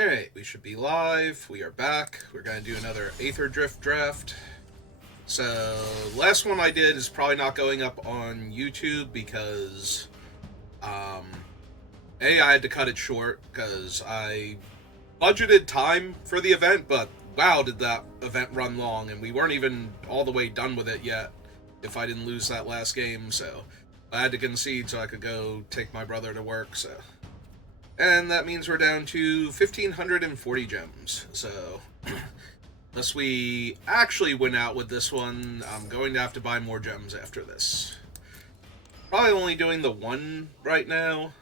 Alright, we should be live. We are back. We're going to do another Aetherdrift Draft. So, last one I did is probably not going up on YouTube because, A, I had to cut it short because I budgeted time for the event, but wow, did that event run long, and we weren't even all the way done with it yet if I didn't lose that last game, so I had to concede so I could go take my brother to work, so... And that means we're down to 1,540 gems. So, unless we actually win out with this one, I'm going to have to buy more gems after this. Probably only doing the one right now.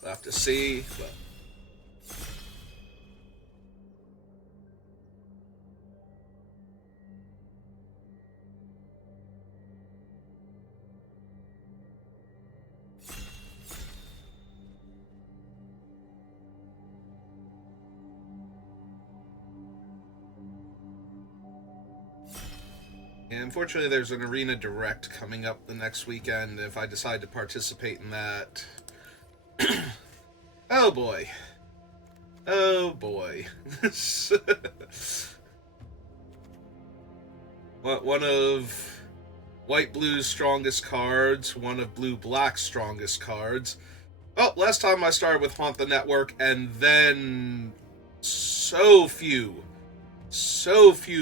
We'll have to see, but... And unfortunately, there's an Arena Direct coming up the next weekend. If I decide to participate in that... oh boy. Oh boy. One of White-Blue's strongest cards, one of Blue-Black's strongest cards. Well, last time I started with Haunt the Network, and then so few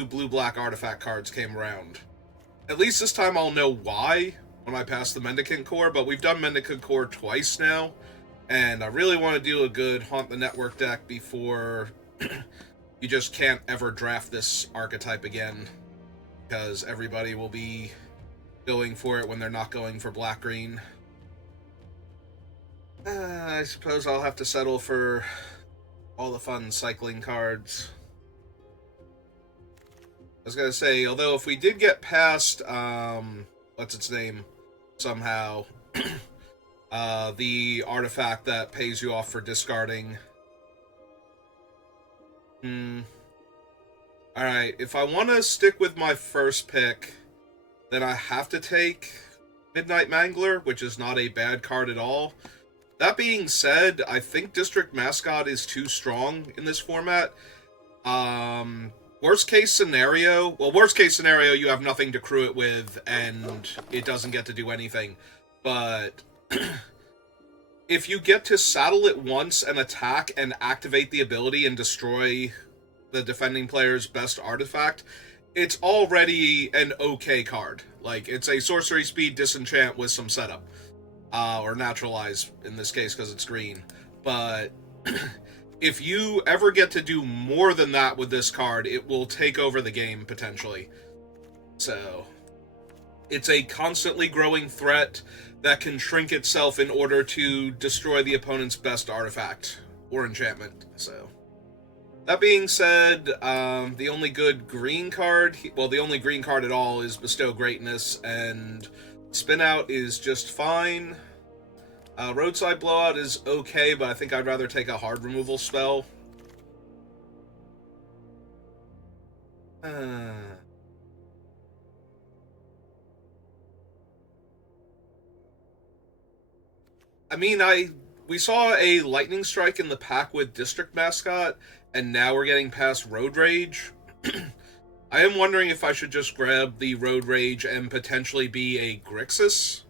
Blue-Black artifact cards came around. At least this time I'll know why when I pass the Mendicant Core, but we've done Mendicant Core twice now, and I really want to do a good Haunt the Network deck before you just can't ever draft this archetype again, because everybody will be going for it when they're not going for black-green. I suppose I'll have to settle for all the fun cycling cards. I was going to say, although if we did get past, what's its name, somehow, the artifact that pays you off for discarding. Alright, if I want to stick with my first pick, then I have to take Midnight Mangler, which is not a bad card at all. That being said, I think District Mascot is too strong in this format. Worst case scenario, you have nothing to crew it with, and it doesn't get to do anything. But if you get to saddle it once and attack and activate the ability and destroy the defending player's best artifact, it's already an okay card. Like, it's a sorcery speed disenchant with some setup. Or naturalize, in this case, because it's green. But... if you ever get to do more than that with this card, it will take over the game, potentially. So, it's a constantly growing threat that can shrink itself in order to destroy the opponent's best artifact or enchantment. So, that being said, the only good green card, well, the only green card at all is Bestow Greatness, and Spin Out is just fine. Roadside Blowout is okay, but I think I'd rather take a hard removal spell. I mean, we saw a Lightning Strike in the pack with District Mascot, and now we're getting past Road Rage. I am wondering if I should just grab the Road Rage and potentially be a Grixis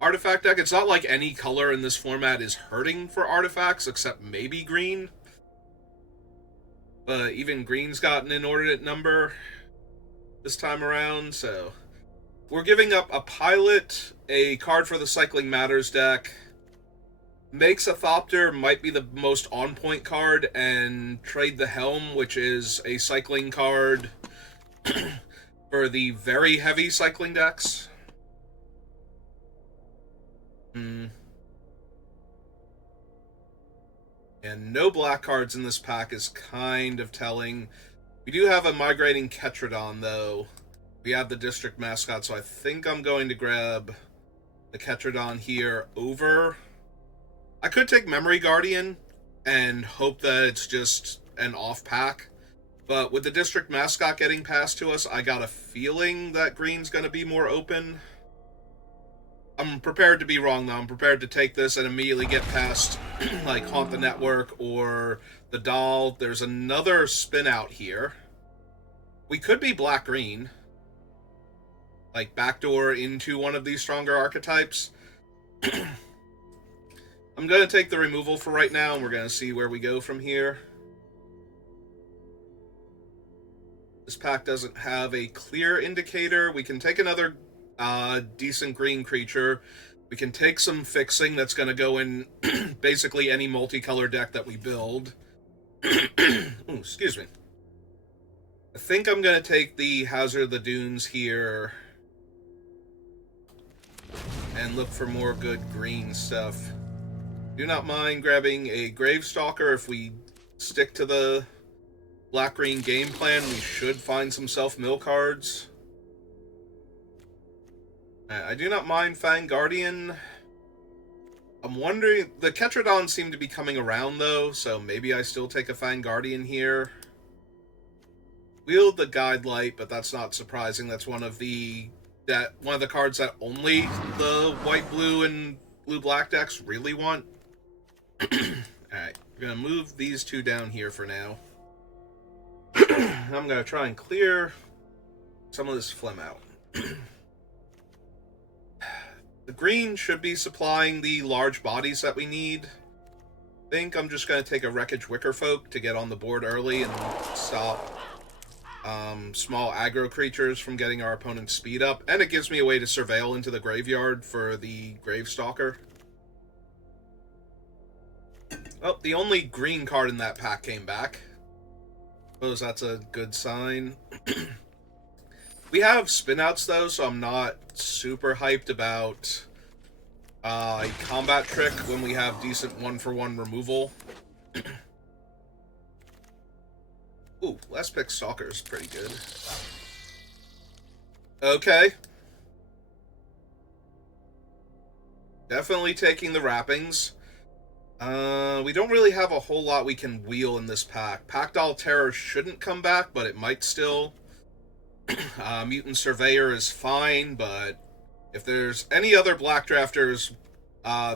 artifact deck. It's not like any color in this format is hurting for artifacts, except maybe green. But even green's got an inordinate number this time around, so... we're giving up a Pilot, a card for the Cycling Matters deck. Makes a Thopter might be the most on-point card, and Trade the Helm, which is a cycling card for the very heavy cycling decks. And no black cards in this pack is kind of telling. We do have a Migrating Ketradon, though. We have the District Mascot, so I think I'm going to grab the Ketradon here over... I could take Memory Guardian and hope that it's just an off-pack. But with the District Mascot getting passed to us, I got a feeling that green's going to be more open. I'm prepared to be wrong, though. I'm prepared to take this and immediately get past, like, Haunt the Network or the Doll. There's another spin out here. We could be black-green. Like, backdoor into one of these stronger archetypes. I'm going to take the removal for right now, and we're going to see where we go from here. This pack doesn't have a clear indicator. We can take another decent green creature. We can take some fixing that's going to go in basically any multicolor deck that we build. Ooh, excuse me. I think I'm going to take the Hazard of the Dunes here and look for more good green stuff. Do not mind grabbing a Gravestalker. If we stick to the black-green game plan, we should find some self-mill cards. I do not mind Fang Guardian. I'm wondering... The Ketrodons seem to be coming around, though, so maybe I still take a Fang Guardian here. Wield the Guide Light, but that's not surprising. That's one of the cards that only the white, blue, and blue-black decks really want. Alright, we're going to move these two down here for now. I'm going to try and clear some of this phlegm out. The green should be supplying the large bodies that we need. I think I'm just going to take a Wreckage Wickerfolk to get on the board early and stop small aggro creatures from getting our opponent's speed up. And it gives me a way to surveil into the graveyard for the Gravestalker. Oh, the only green card in that pack came back. Suppose that's a good sign. We have spinouts, though, so I'm not super hyped about a combat trick when we have decent one-for-one removal. Ooh, Last Pick Stalker is pretty good. Okay. Definitely taking the wrappings. We don't really have a whole lot we can wheel in this pack. Packdoll Terror shouldn't come back, but it might still. Mutant Surveyor is fine, but if there's any other black drafters,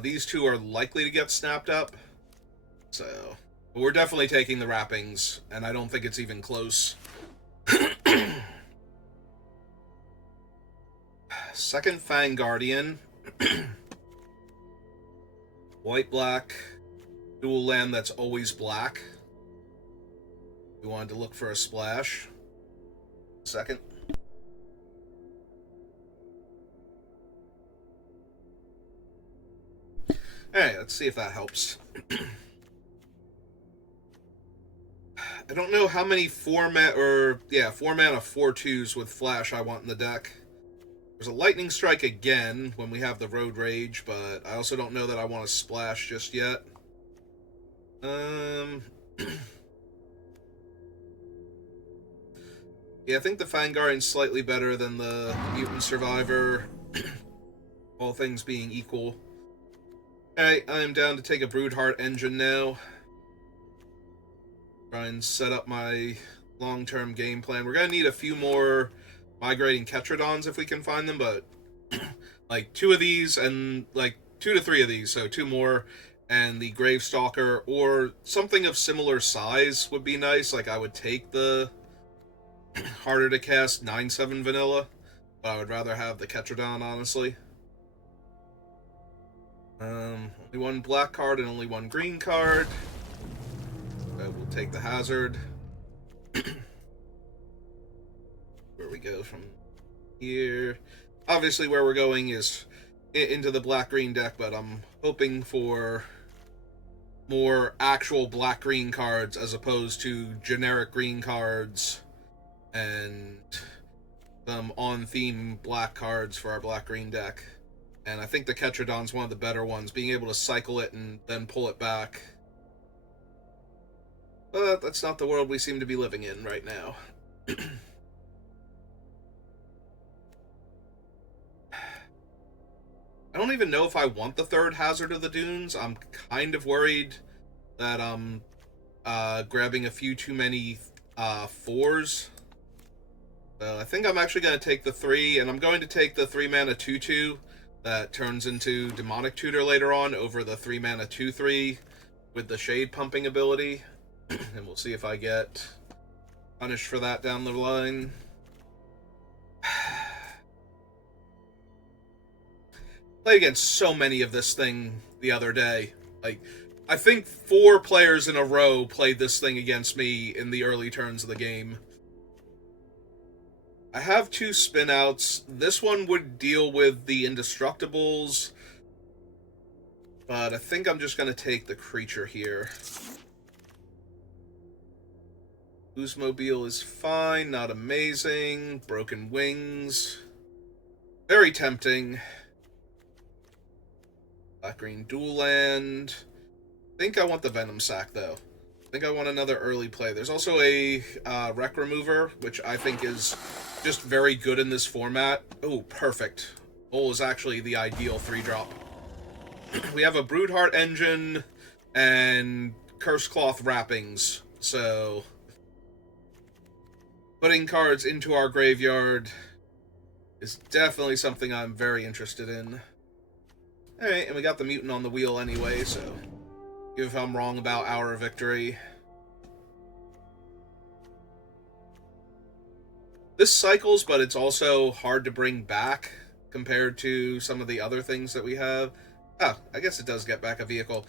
these two are likely to get snapped up. So, but we're definitely taking the wrappings, and I don't think it's even close. Second Fang Guardian. White-black, dual land that's always black. We wanted to look for a splash. Second. Alright, let's see if that helps. I don't know how many 4-mana 4-2s with flash I want in the deck. There's a Lightning Strike again when we have the Road Rage, but I also don't know that I want to splash just yet. Yeah, I think the Fang Guardian's slightly better than the Mutant Survivor, all things being equal. Alright, I'm down to take a Broodheart Engine now. Try and set up my long-term game plan. We're going to need a few more migrating Ketrodons if we can find them, but like 2 of these and like 2 to 3 of these, so 2 more, and the Gravestalker or something of similar size would be nice. Like I would take the harder to cast 9/7 vanilla, but I would rather have the Ketrodon, honestly. Only 1 black card and only 1 green card. We'll take the Hazard. Where we go from here. Obviously where we're going is into the black-green deck, but I'm hoping for more actual black-green cards as opposed to generic green cards and some on-theme black cards for our black-green deck. And I think the Ketrodon's one of the better ones, being able to cycle it and then pull it back. But that's not the world we seem to be living in right now. I don't even know if I want the 3rd Hazard of the Dunes. I'm kind of worried that I'm grabbing a few too many 4s. So I think I'm actually going to take the 3, and I'm going to take the 3-mana 2/2 that turns into Demonic Tutor later on over the 3 mana 2/3 with the Shade Pumping ability. And we'll see if I get punished for that down the line. Played against so many of this thing the other day. Like, I think 4 players in a row played this thing against me in the early turns of the game. I have 2 spin outs. This one would deal with the Indestructibles, but I think I'm just going to take the creature here. Oozmobile is fine, not amazing. Broken Wings. Very tempting. Black-green dual land. I think I want the Venom Sac, though. I think I want another early play. There's also a Wreck Remover, which I think is just very good in this format. Oh, perfect. Bowl is actually the ideal 3-drop. We have a Broodheart Engine and Curse Cloth Wrappings, so putting cards into our graveyard is definitely something I'm very interested in. Alright, and we got the Mutant on the wheel anyway, so if I'm wrong about our victory. This cycles, but it's also hard to bring back compared to some of the other things that we have. Oh, I guess it does get back a vehicle.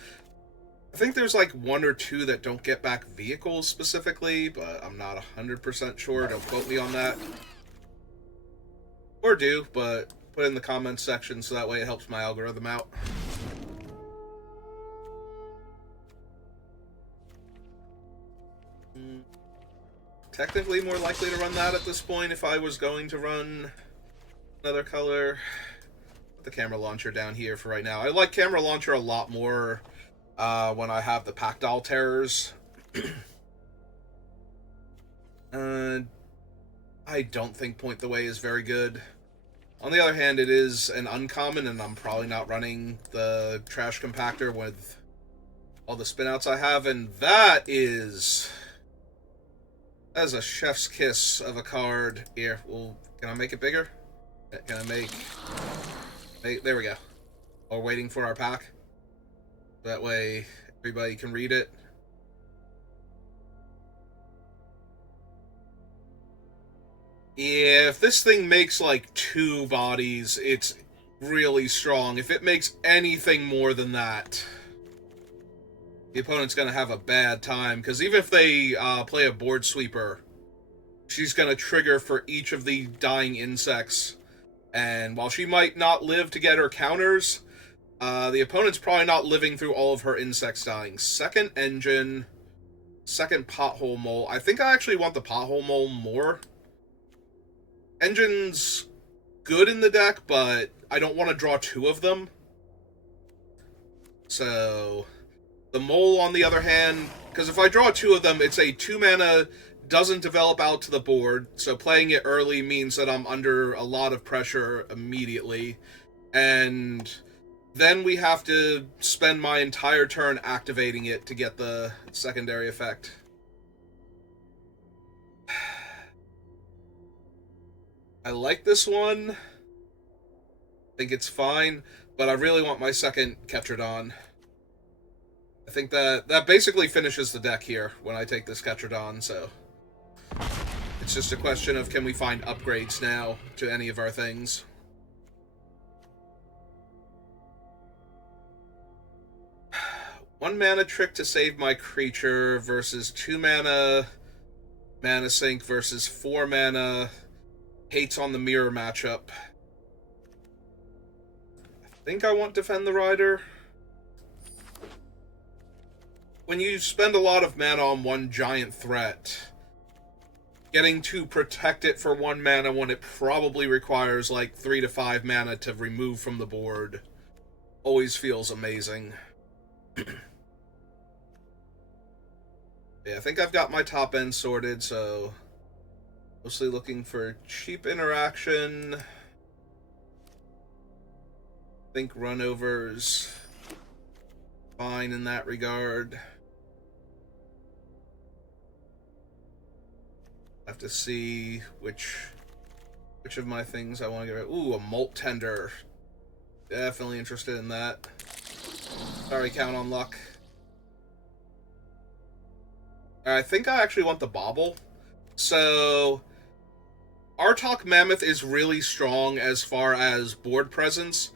I think there's like 1 or 2 that don't get back vehicles specifically, but I'm not 100% sure. Don't quote me on that. Or do, but put it in the comments section so that way it helps my algorithm out. Technically more likely to run that at this point if I was going to run another color. Put the camera launcher down here for right now. I like camera launcher a lot more when I have the Pactile Terrors. I don't think Point the Way is very good. On the other hand, it is an uncommon, and I'm probably not running the Trash Compactor with all the spinouts I have, and that is a chef's kiss of a card. Here, well, can I make it bigger? Can I make there we go. We're waiting for our pack. That way, everybody can read it. Yeah, if this thing makes like 2 bodies, it's really strong. If it makes anything more than that, the opponent's going to have a bad time, because even if they play a board sweeper, she's going to trigger for each of the dying insects, and while she might not live to get her counters, the opponent's probably not living through all of her insects dying. Second Engine, second Pothole Mole. I think I actually want the Pothole Mole more. Engine's good in the deck, but I don't want to draw 2 of them. So the Mole, on the other hand, because if I draw 2 of them, it's a 2 mana, doesn't develop out to the board, so playing it early means that I'm under a lot of pressure immediately, and then we have to spend my entire turn activating it to get the secondary effect. I like this one. I think it's fine, but I really want my second Ketradon. I think that basically finishes the deck here when I take this Ketradon, so it's just a question of can we find upgrades now to any of our things. One mana Trick to save my creature versus 2 mana Mana Sink versus 4 mana Hates on the Mirror matchup. I think I want Defend the Rider. When you spend a lot of mana on one giant threat, getting to protect it for 1 mana when it probably requires like 3 to 5 mana to remove from the board always feels amazing. Yeah, I think I've got my top end sorted, so mostly looking for cheap interaction. I think runovers fine in that regard. I have to see which of my things I want to get rid of. Ooh, a Molt Tender Definitely interested in that. Sorry, count on luck. I think I actually want the bauble. So, Artok Mammoth is really strong as far as board presence,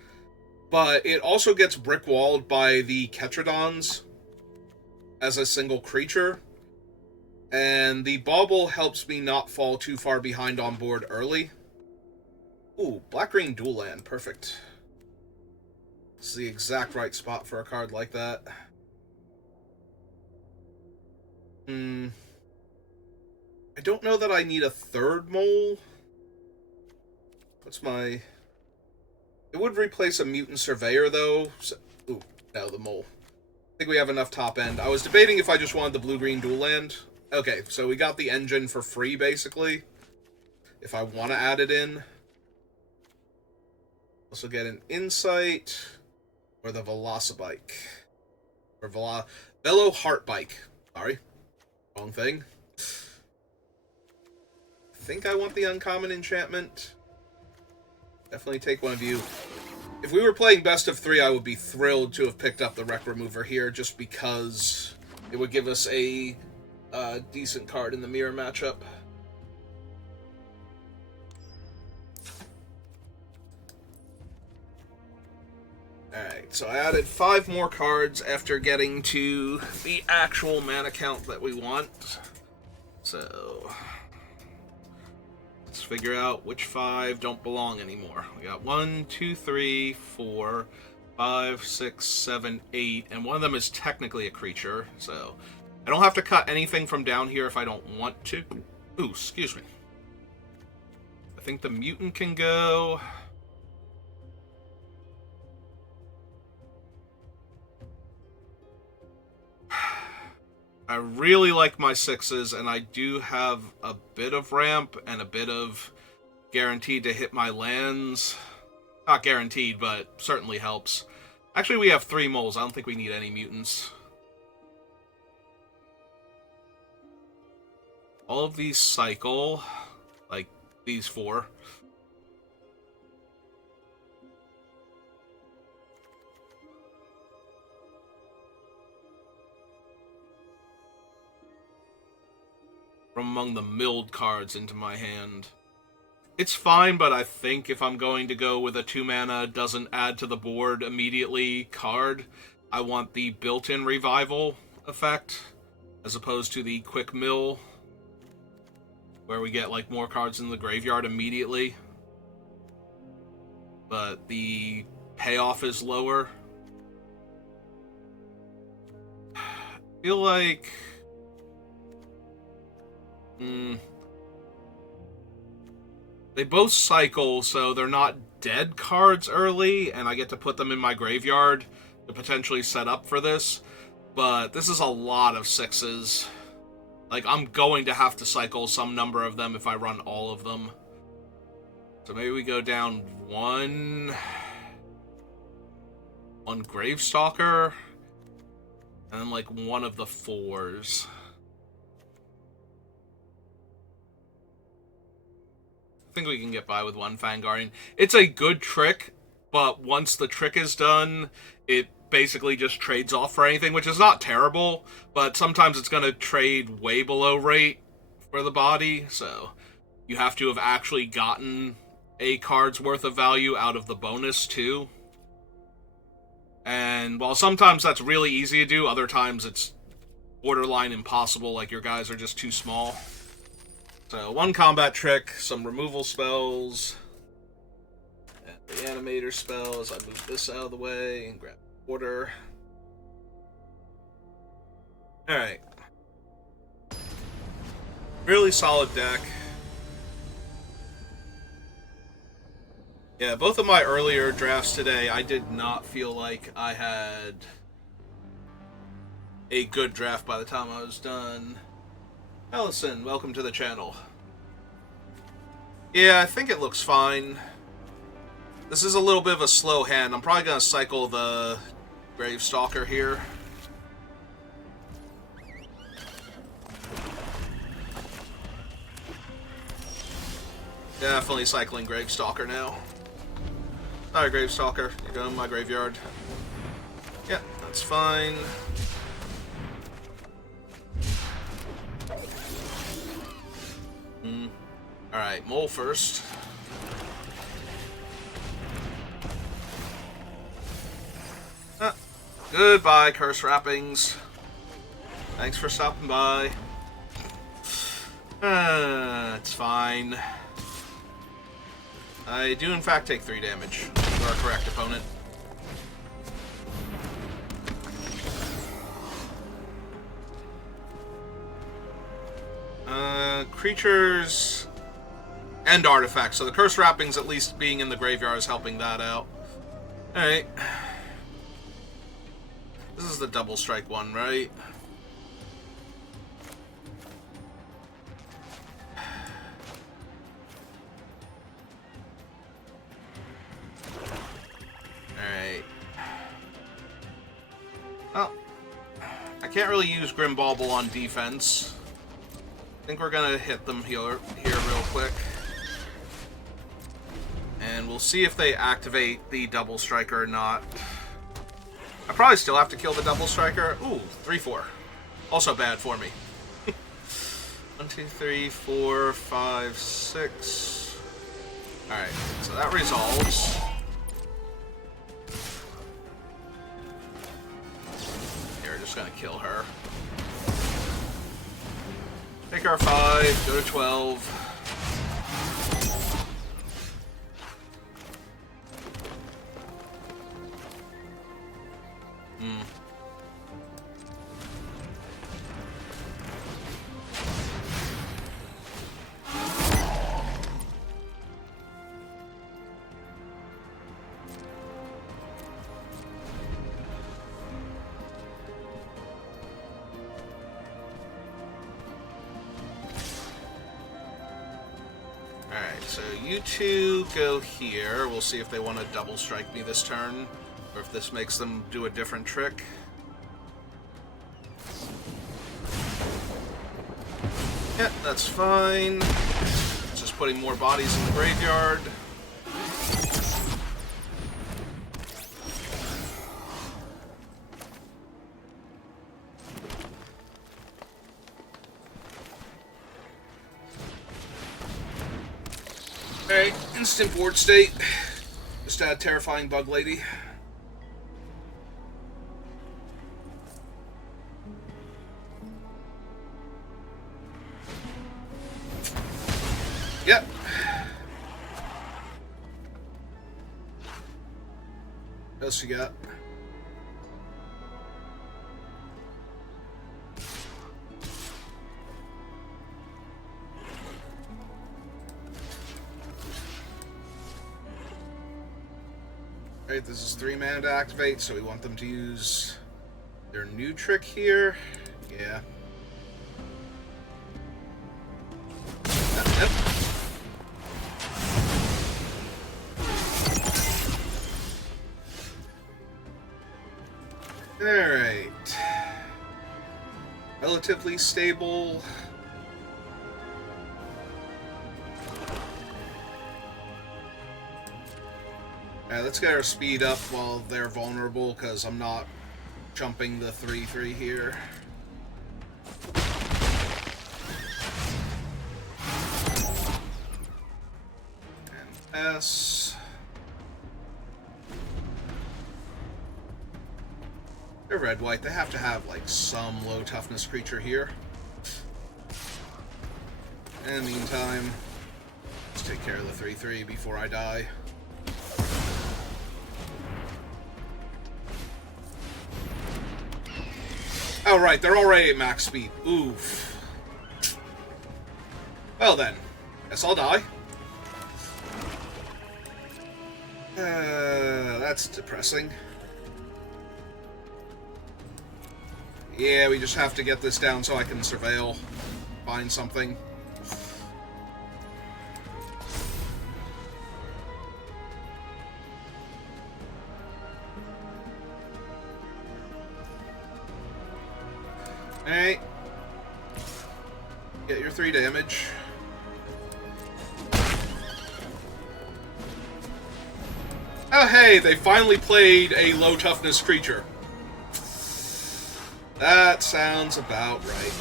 but it also gets brick-walled by the Ketrodons as a single creature, and the bauble helps me not fall too far behind on board early. Ooh, black-green dual land, perfect. This is the exact right spot for a card like that. I don't know that I need a third mole. What's my... It would replace a Mutant Surveyor, though. So... Ooh, no, the mole. I think we have enough top end. I was debating if I just wanted the blue-green dual land. Okay, so we got the engine for free, basically. If I want to add it in. Also get an Insight. Or the Velocibike. Or Velo Heart Bike. Sorry. Wrong thing. I think I want the uncommon enchantment. Definitely take one of you. If we were playing best of 3, I would be thrilled to have picked up the Wreck Remover here, just because it would give us a decent card in the mirror matchup. Alright, so I added 5 more cards after getting to the actual mana count that we want. So... let's figure out which 5 don't belong anymore. We got 1, 2, 3, 4, 5, 6, 7, 8, and one of them is technically a creature, so I don't have to cut anything from down here if I don't want to. Ooh, excuse me. I think the mutant can go. I really like my 6s, and I do have a bit of ramp and a bit of guaranteed to hit my lands. Not guaranteed, but certainly helps. Actually, we have 3 moles. I don't think we need any mutants. All of these cycle, like these 4. From among the milled cards into my hand. It's fine, but I think if I'm going to go with a 2-mana doesn't add to the board immediately card, I want the built-in revival effect, as opposed to the quick mill, where we get like more cards in the graveyard immediately. But the payoff is lower. I feel like... they both cycle, so they're not dead cards early, and I get to put them in my graveyard to potentially set up for this. But this is a lot of 6s. Like, I'm going to have to cycle some number of them if I run all of them. So maybe we go down one Gravestalker, and then like one of the 4s. I think we can get by with one Fanguardian. It's a good trick, but once the trick is done, it basically just trades off for anything, which is not terrible, but sometimes it's going to trade way below rate for the body, so you have to have actually gotten a card's worth of value out of the bonus, too. And while sometimes that's really easy to do, other times it's borderline impossible, like your guys are just too small. So, one combat trick, some removal spells, and the animator spells. I move this out of the way and grab order. Alright. Really solid deck. Yeah, both of my earlier drafts today, I did not feel like I had a good draft by the time I was done. Allison, welcome to the channel. Yeah, I think it looks fine. This is a little bit of a slow hand. I'm probably going to cycle the Gravestalker here. Definitely cycling Gravestalker now. Sorry, Gravestalker. You're going to my graveyard. Yeah, that's fine. Alright, Mole first. Goodbye, Curse Wrappings. Thanks for stopping by. It's fine. I do in fact take 3 damage. You are correct, opponent. Creatures and artifacts. So the Curse Wrappings, at least being in the graveyard, is helping that out. Alright. This is the double strike one, right? Alright. Well, I can't really use Grim Bauble on defense. I think we're gonna hit them here real quick. And we'll see if they activate the double striker or not. I probably still have to kill the double striker. Ooh, 3/4. Also bad for me. 1, 2, 3, 4, 5, 6. Alright, so that resolves. Here, we're just gonna kill her. Take our 5, go to 12. So you two go here. We'll see if they want to double strike me this turn, or if this makes them do a different trick. Yeah, that's fine. Just putting more bodies in the graveyard. Alright, instant board state. Just a terrifying bug lady. Yep. What else you got? Alright, this is 3 mana to activate, so we want them to use their new trick here. Yeah. Yep. Alright. Relatively stable. Alright, let's get our speed up while they're vulnerable, because I'm not jumping the 3/3 here. And pass. They're red-white. They have to have, like, some low-toughness creature here. In the meantime, let's take care of the 3/3 before I die. Oh, right, they're already at max speed. Oof. Well then, guess I'll die. That's depressing. Yeah, we just have to get this down so I can surveil. Find something. Alright. Get your 3 damage. Oh hey, they finally played a low toughness creature. That sounds about right.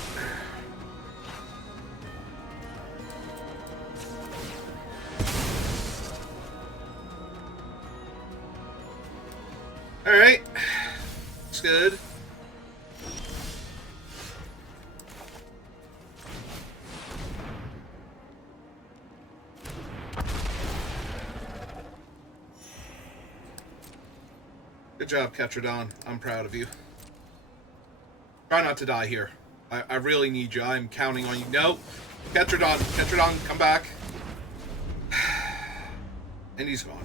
Alright. Looks good. Good job, Ketradon. I'm proud of you. Try not to die here. I really need you. I'm counting on you. No! Ketradon! Ketradon, come back. And he's gone.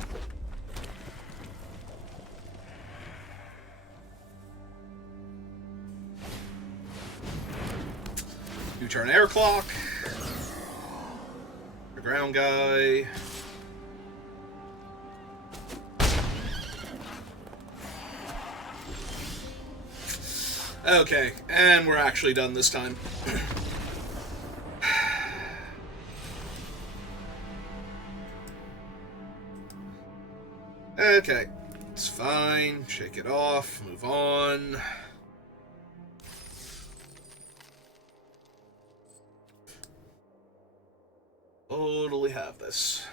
New turn air clock. The ground guy. Okay, and we're actually done this time. Okay, it's fine. Shake it off. Move on. Totally have this.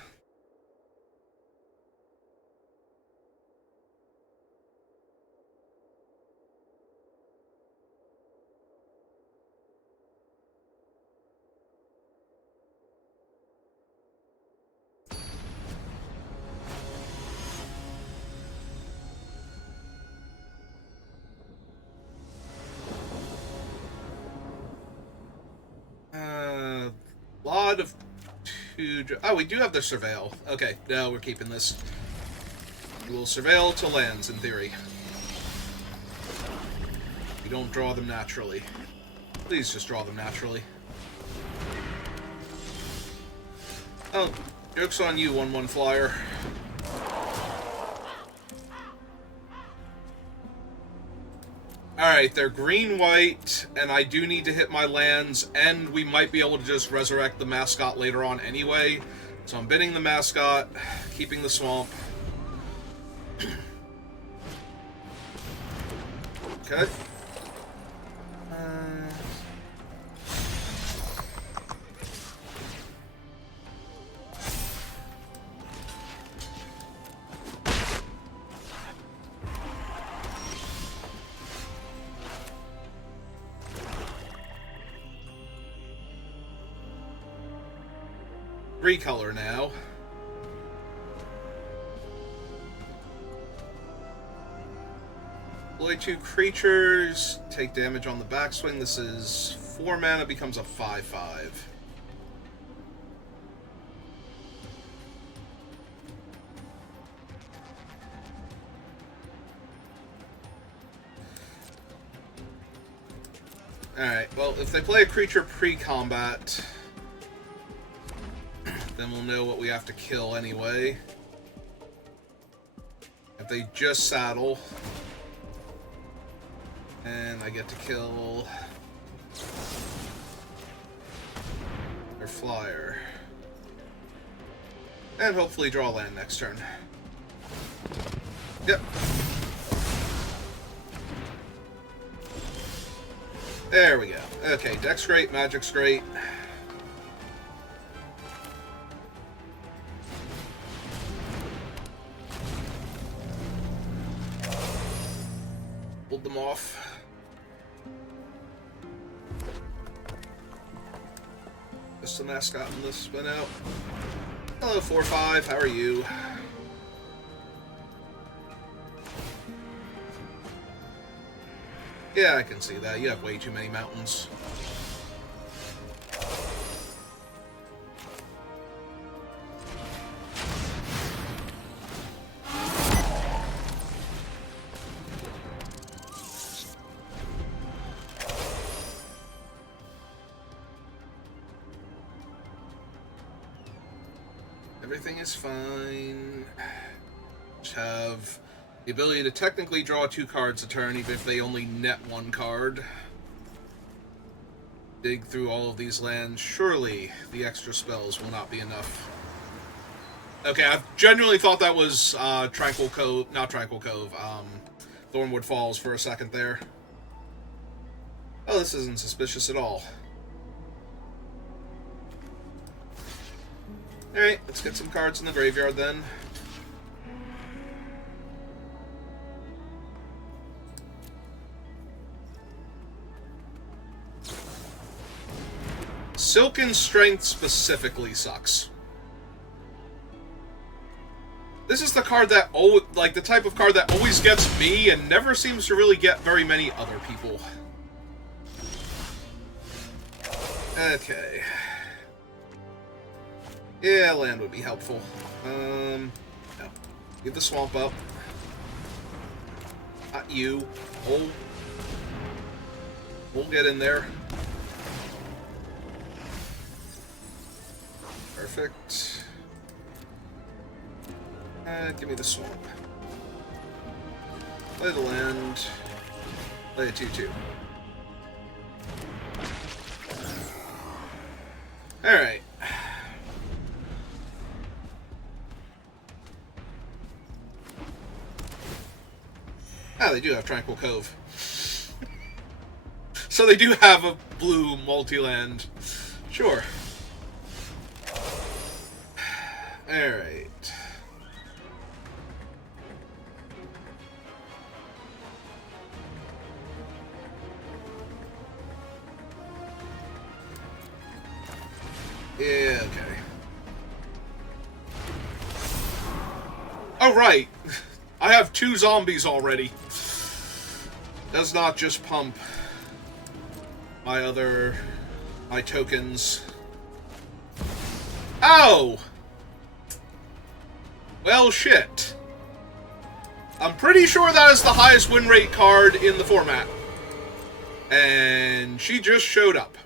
Lot of two. Oh, we do have the surveil. Okay, no, we're keeping this. We will surveil to lands, in theory. We don't draw them naturally. Please just draw them naturally. Oh, joke's on you, 1/1 flyer. Alright, they're green-white, and I do need to hit my lands, and we might be able to just resurrect the mascot later on anyway. So I'm binning the mascot, keeping the swamp. Okay. Color now. Deploy 2 creatures, take damage on the backswing. This is 4 mana, becomes a 5/5. Alright, well, if they play a creature pre-combat, then we'll know what we have to kill anyway. If they just saddle, and I get to kill their flyer. And hopefully draw land next turn. Yep. There we go. Okay, deck's great, magic's great. Hold them off. Just the mascot in this spin out. Hello, 4/5. How are you? Yeah, I can see that. You have way too many mountains. Everything is fine. Just have the ability to technically draw 2 cards a turn, even if they only net 1 card. Dig through all of these lands. Surely the extra spells will not be enough. Okay, I genuinely thought that was Tranquil Cove, not Tranquil Cove, Thornwood Falls for a second there. Oh, this isn't suspicious at all. Alright, let's get some cards in the graveyard then. Silken Strength specifically sucks. This is the card that, like, the type of card that always gets me and never seems to really get very many other people. Okay. Yeah, land would be helpful. No. Get the swamp up. Not you. We'll get in there. Perfect. Give me the swamp. Play the land. Play a 2-2. Alright. Ah, they do have Tranquil Cove. So they do have a blue multi-land. Sure. Alright. Yeah, okay. Oh, right. I have 2 zombies already. Does not just pump my tokens. Oh! Well, shit. I'm pretty sure that is the highest win rate card in the format. And she just showed up.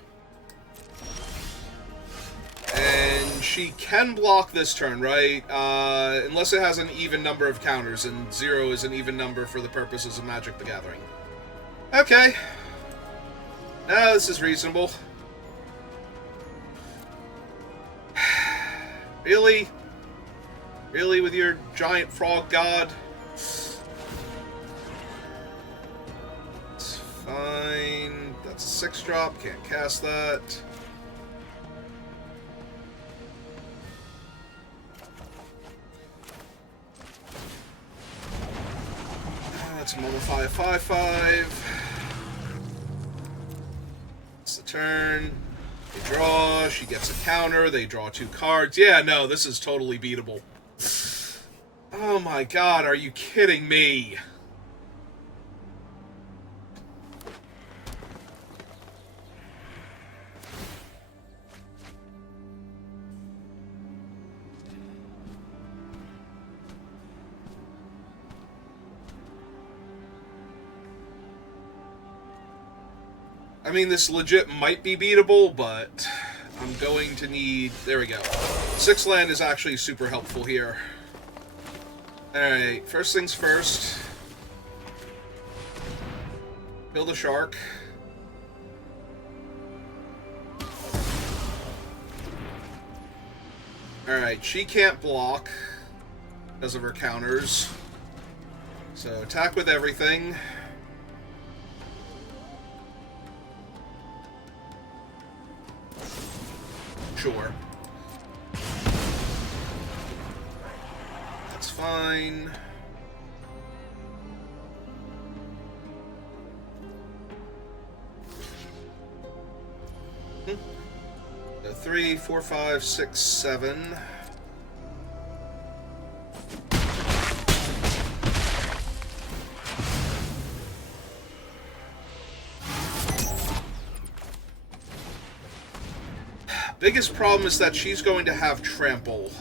And she can block this turn, right? Unless it has an even number of counters, and 0 is an even number for the purposes of Magic the Gathering. Okay. Now this is reasonable. Really? Really, with your giant frog god? It's fine. That's a 6-drop. Can't cast that. That's a Mummify 5/5. It's the turn. They draw. She gets a counter. They draw 2 cards. Yeah, no, this is totally beatable. Oh my god, are you kidding me? I mean, this legit might be beatable, but I'm going to need... There we go. 6 land is actually super helpful here. Alright, first things first. Kill the shark. Alright, she can't block because of her counters. So attack with everything. Sure. That's fine. So 3, 4, 5, 6, 7. Biggest problem is that she's going to have trample.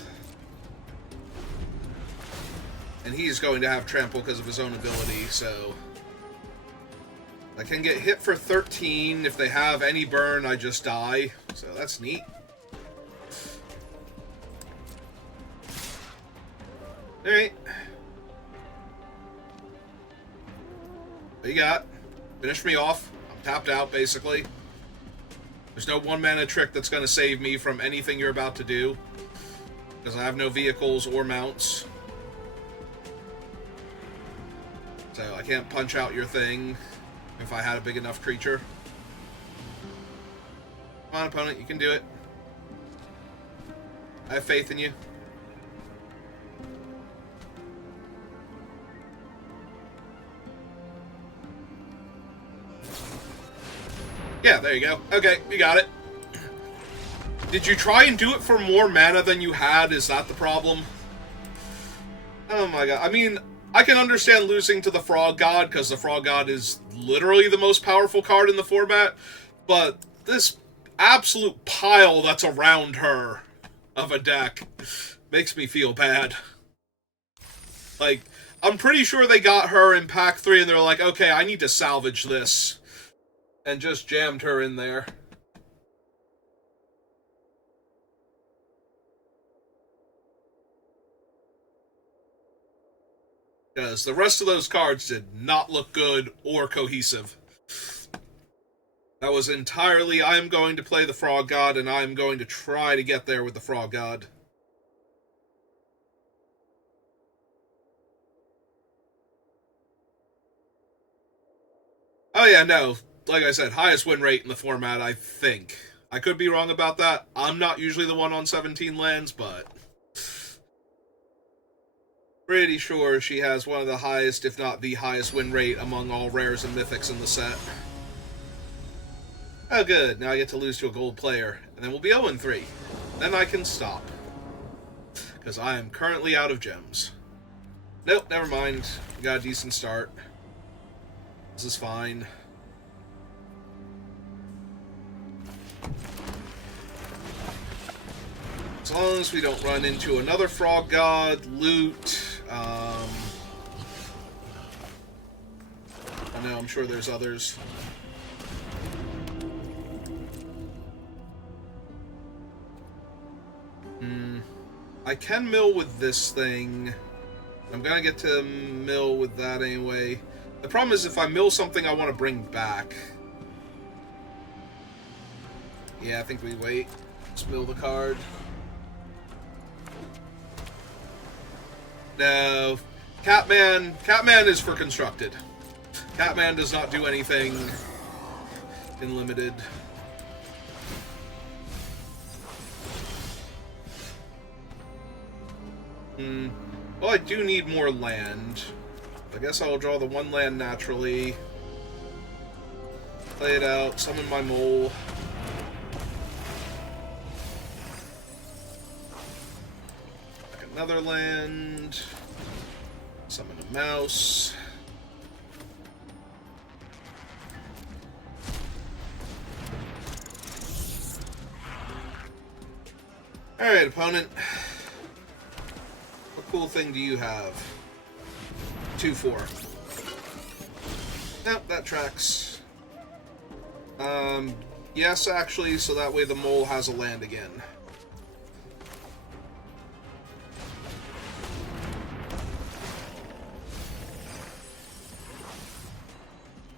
And he's going to have trample because of his own ability, so... I can get hit for 13. If they have any burn, I just die. So that's neat. Alright. What you got? Finish me off. I'm tapped out, basically. There's no 1-mana trick that's going to save me from anything you're about to do. because I have no vehicles or mounts. So I can't punch out your thing if I had a big enough creature. Come on, opponent, you can do it. I have faith in you. Yeah, there you go. Okay, you got it. Did you try and do it for more mana than you had? Is that the problem? Oh my god. I mean, I can understand losing to the Frog God, because the Frog God is literally the most powerful card in the format, but this absolute pile that's around her of a deck makes me feel bad. Like, I'm pretty sure they got her in pack 3 and they're like, okay, I need to salvage this. And just jammed her in there. Because the rest of those cards did not look good or cohesive. That was entirely, I am going to play the Frog God, and I am going to try to get there with the Frog God. Oh yeah, no. Like I said, highest win rate in the format, I think. I could be wrong about that. I'm not usually the one on 17 lands, but pretty sure she has one of the highest, if not the highest win rate among all rares and mythics in the set. Oh good, now I get to lose to a gold player, and then we'll be 0-3. Then I can stop. Because I am currently out of gems. Nope, never mind. We got a decent start. This is fine. As long as we don't run into another Frog God, loot, I know, I'm sure there's others. I can mill with this thing. I'm gonna get to mill with that anyway. The problem is if I mill something I want to bring back. Yeah, I think we wait. Just mill the card. No. Catman is for constructed. Catman does not do anything in limited. Well, I do need more land. I guess I'll draw the one land naturally. Play it out, summon my mole. Back another land. Summon a mouse. Alright, opponent. What cool thing do you have? 2/4. Nope, that tracks. Yes, actually, so that way the mole has a land again.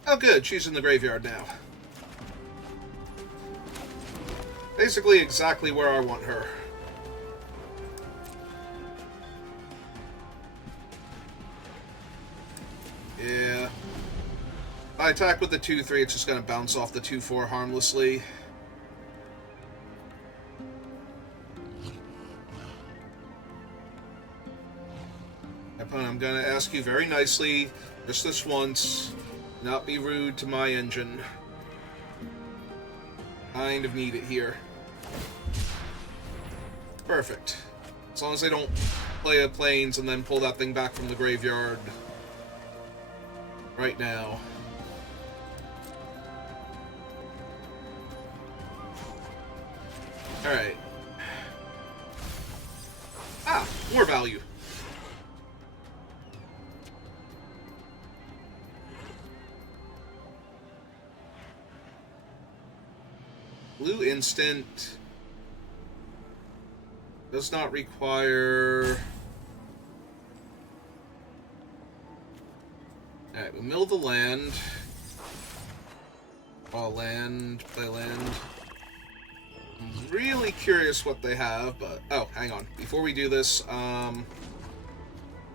Oh good, she's in the graveyard now. Basically exactly where I want her. Yeah. If I attack with the 2/3, it's just going to bounce off the 2/4 harmlessly. Opponent, I'm going to ask you very nicely, just this once, not be rude to my engine. Kind of need it here. Perfect. As long as they don't play a plains and then pull that thing back from the graveyard right now. Alright. Ah, more value. Blue instant does not require... Alright, we mill the land. Draw land, play land. I'm really curious what they have, but... Oh, hang on. Before we do this,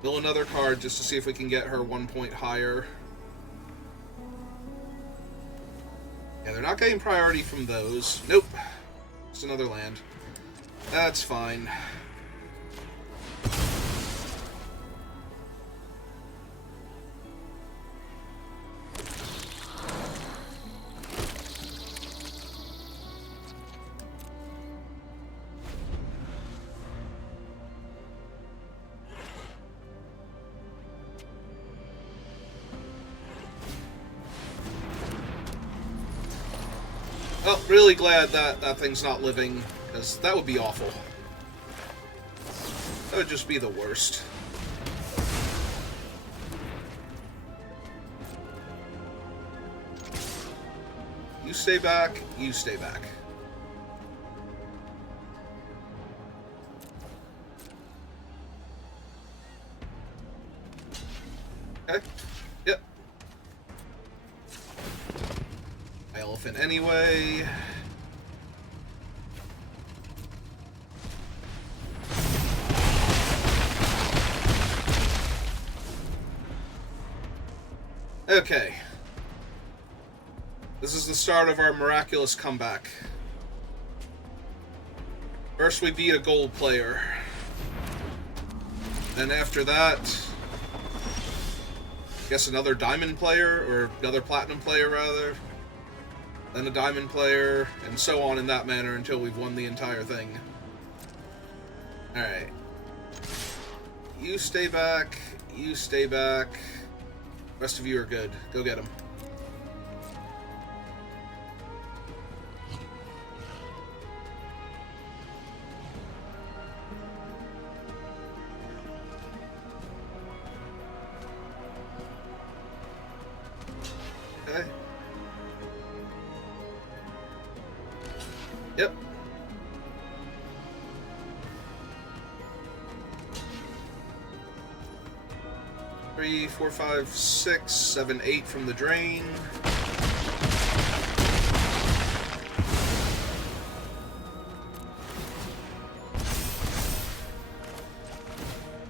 mill another card just to see if we can get her 1 point higher. Yeah, they're not getting priority from those. Nope. Just another land. That's fine. Well, really glad that that thing's not living, because that would be awful. That would just be the worst. You stay back, you stay back. Okay. Yep. Elephant anyway. Okay. This is the start of our miraculous comeback. First we beat a gold player. Then after that, I guess another diamond player, or another platinum player rather. Then a diamond player, and so on in that manner until we've won the entire thing. Alright. You stay back, you stay back. Rest of you are good. Go get them. Okay. Yep. Three, four, five, six, seven, 8 from the drain.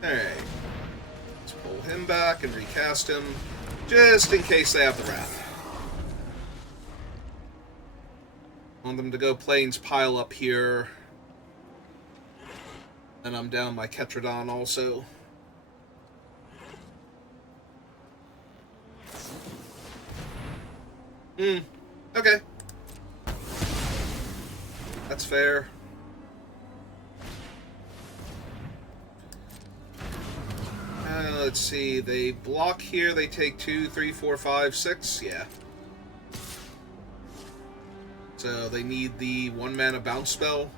Alright. Let's pull him back and recast him, just in case they have the wrath. Want them to go plains pile up here. And I'm down my Ketrodon also. Okay. That's fair. Let's see, they block here, they take 2, 3, 4, 5, 6, yeah. So they need the 1 mana bounce spell.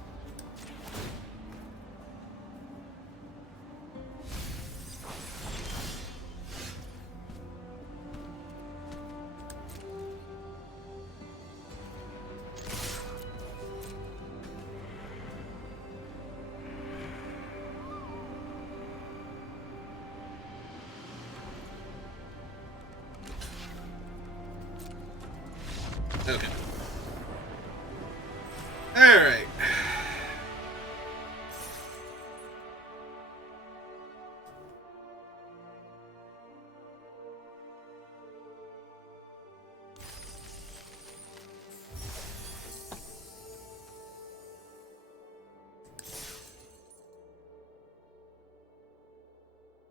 Okay. Alright.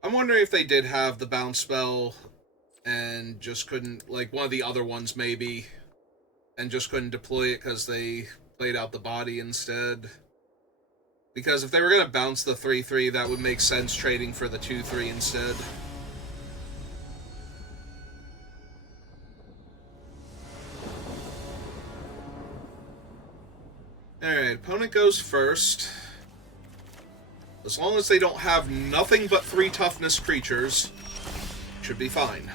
I'm wondering if they did have the bounce spell and just couldn't, like one of the other ones maybe, and just couldn't deploy it because they played out the body instead. Because if they were going to bounce the 3-3, that would make sense trading for the 2-3 instead. Alright, opponent goes first. As long as they don't have nothing but 3 toughness creatures, should be fine.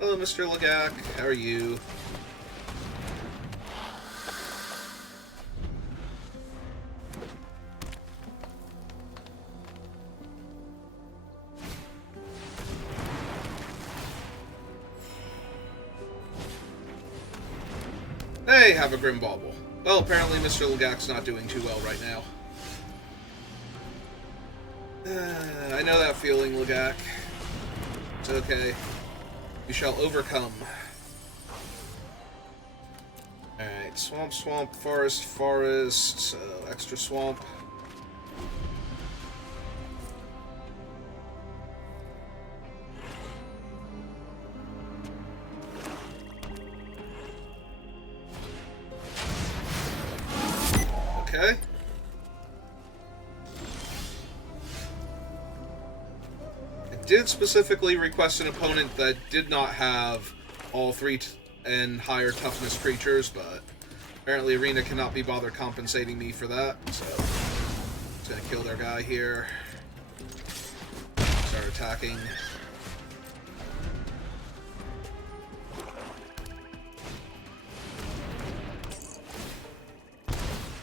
Hello, Mr. Lagak. How are you? Hey, have a Grim Bauble. Well, apparently Mr. Legac's not doing too well right now. I know that feeling, Legac. It's okay. You shall overcome. Alright, swamp, swamp, forest, forest, so extra swamp. Okay. I did specifically request an opponent that did not have all 3 and higher toughness creatures, but apparently Arena cannot be bothered compensating me for that, so I'm just gonna kill their guy here. Start attacking.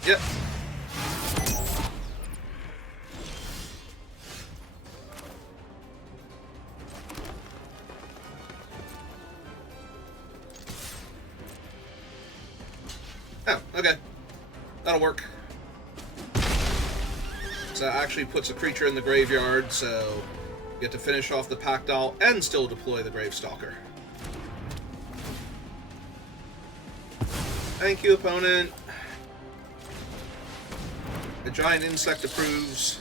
Yep. Oh, okay. That'll work. So that actually puts a creature in the graveyard, so you get to finish off the Pact-Doll and still deploy the Gravestalker. Thank you, opponent. The giant insect approves.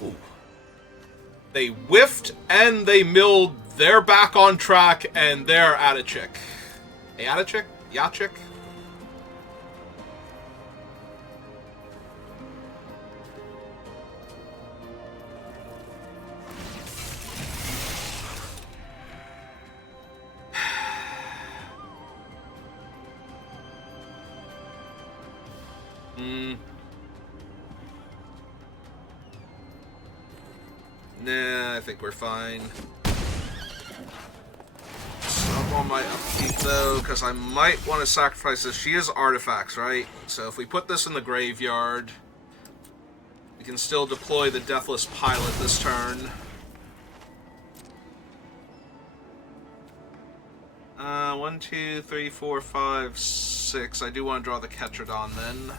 Ooh. They whiffed and they milled. They're back on track and they're at a chick. At a chick? Ya chick? Nah, I think we're fine. Stop on my upkeep though, because I might want to sacrifice this. She is artifacts, right? So if we put this in the graveyard, we can still deploy the Deathless Pilot this turn. 1, 2, 3, 4, 5, 6. I do want to draw the Ketradon then.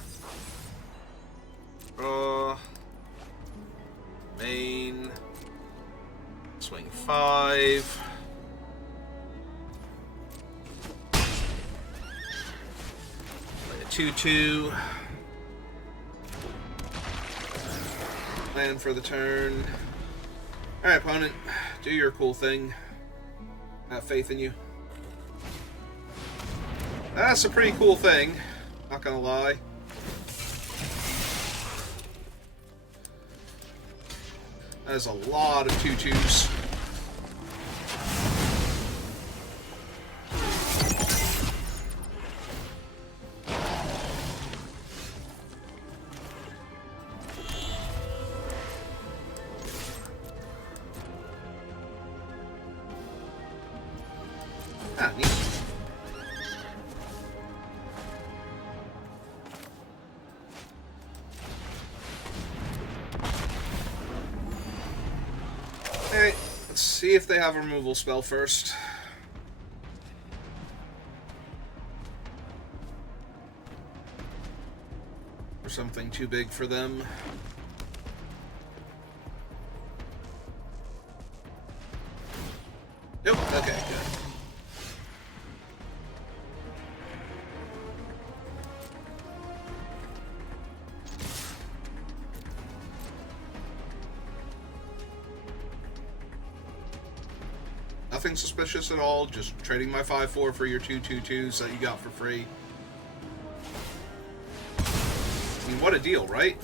Draw. Main. Swing 5. Play a 2/2. Plan for the turn. Alright, opponent. Do your cool thing. I have faith in you. That's a pretty cool thing. Not gonna lie. That is a lot of 2/2s. Ah, neat. Alright, let's see if they have a removal spell first. Or something too big for them. Nope, okay, good. Nothing suspicious at all, just trading my 5/4 for your 2/2/2s that you got for free. I mean, what a deal, right?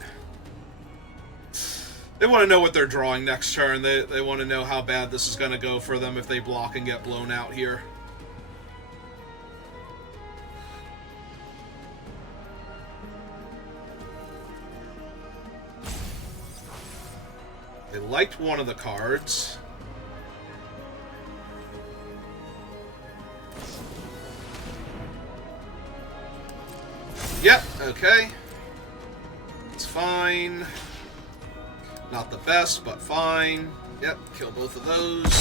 They want to know what they're drawing next turn. They want to know how bad this is going to go for them if they block and get blown out here. They liked one of the cards. Yep, okay. It's fine. Not the best, but fine. Yep, kill both of those.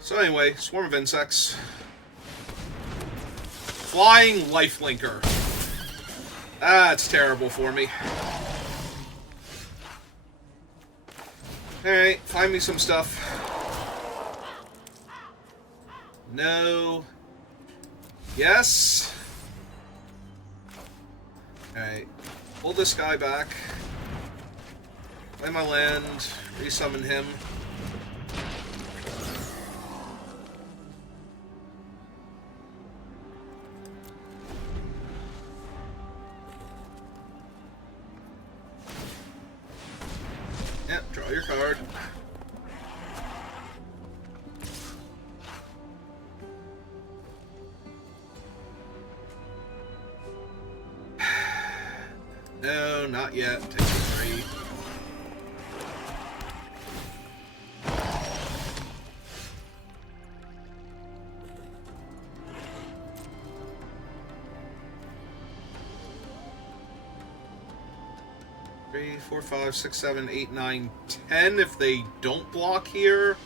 So anyway, swarm of insects. Flying lifelinker. That's terrible for me. Alright, find me some stuff. No. Yes. Alright. Pull this guy back. Play my land. Resummon him. Yep, draw your card. No, not yet. Take 3. Three, 4, 5, 6, 7, 8, 9, 10 if they don't block here.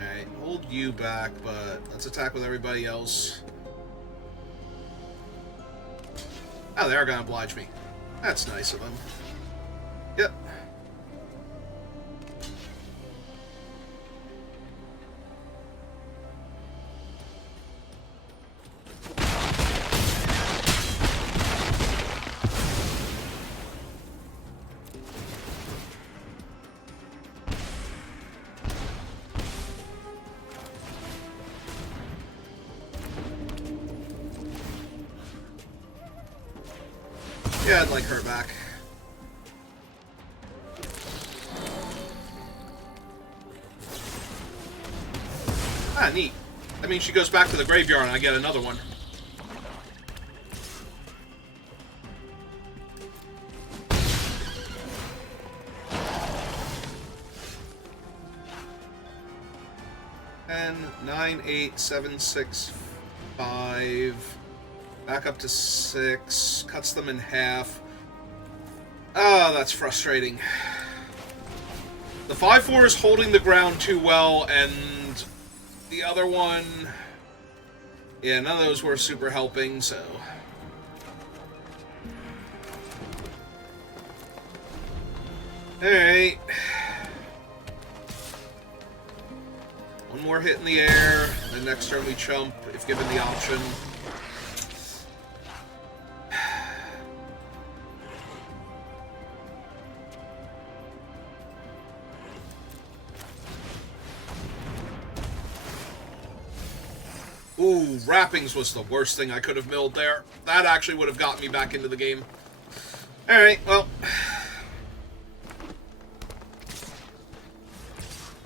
Alright, hold you back, but let's attack with everybody else. Oh, they are gonna oblige me. That's nice of them. Yep. Yeah, I'd like her back. Ah, neat. That means she goes back to the graveyard and I get another one. And 9, 8, 7, 6, 5... Back up to 6. Cuts them in half. Oh, that's frustrating. The 5-4 is holding the ground too well, and the other one... Yeah, none of those were super helping, so... Alright. One more hit in the air, and then next turn we chump, if given the option. Ooh, Wrappings was the worst thing I could have milled there. That actually would have got me back into the game. Alright, well...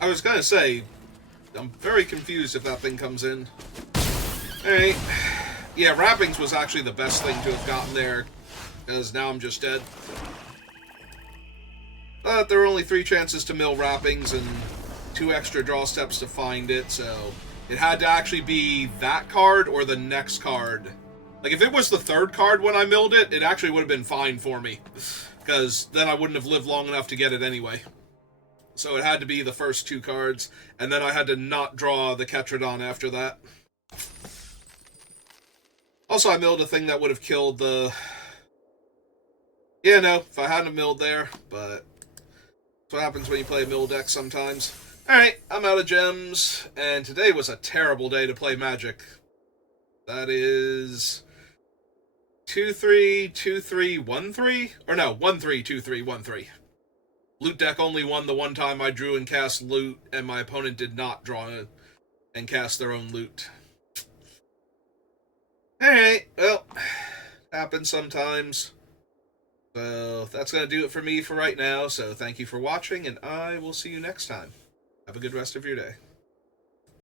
I was gonna say, I'm very confused if that thing comes in. Alright. Yeah, Wrappings was actually the best thing to have gotten there, because now I'm just dead. But there were only 3 chances to mill Wrappings and 2 extra draw steps to find it, so... It had to actually be that card or the next card. Like, if it was the 3rd card when I milled it, it actually would have been fine for me. Because then I wouldn't have lived long enough to get it anyway. So it had to be the first 2 cards, and then I had to not draw the Ketrodon after that. Also, I milled a thing that would have killed the... Yeah, no, if I hadn't milled there, but... That's what happens when you play a mill deck sometimes. Alright, I'm out of gems, and today was a terrible day to play Magic. That is... 2-3, 2-3, 1-3? Or no, 1-3, 2-3, 1-3. Loot deck only won the one time I drew and cast loot, and my opponent did not draw it and cast their own loot. Alright, well, happens sometimes. So, that's going to do it for me for right now, so thank you for watching, and I will see you next time. Have a good rest of your day.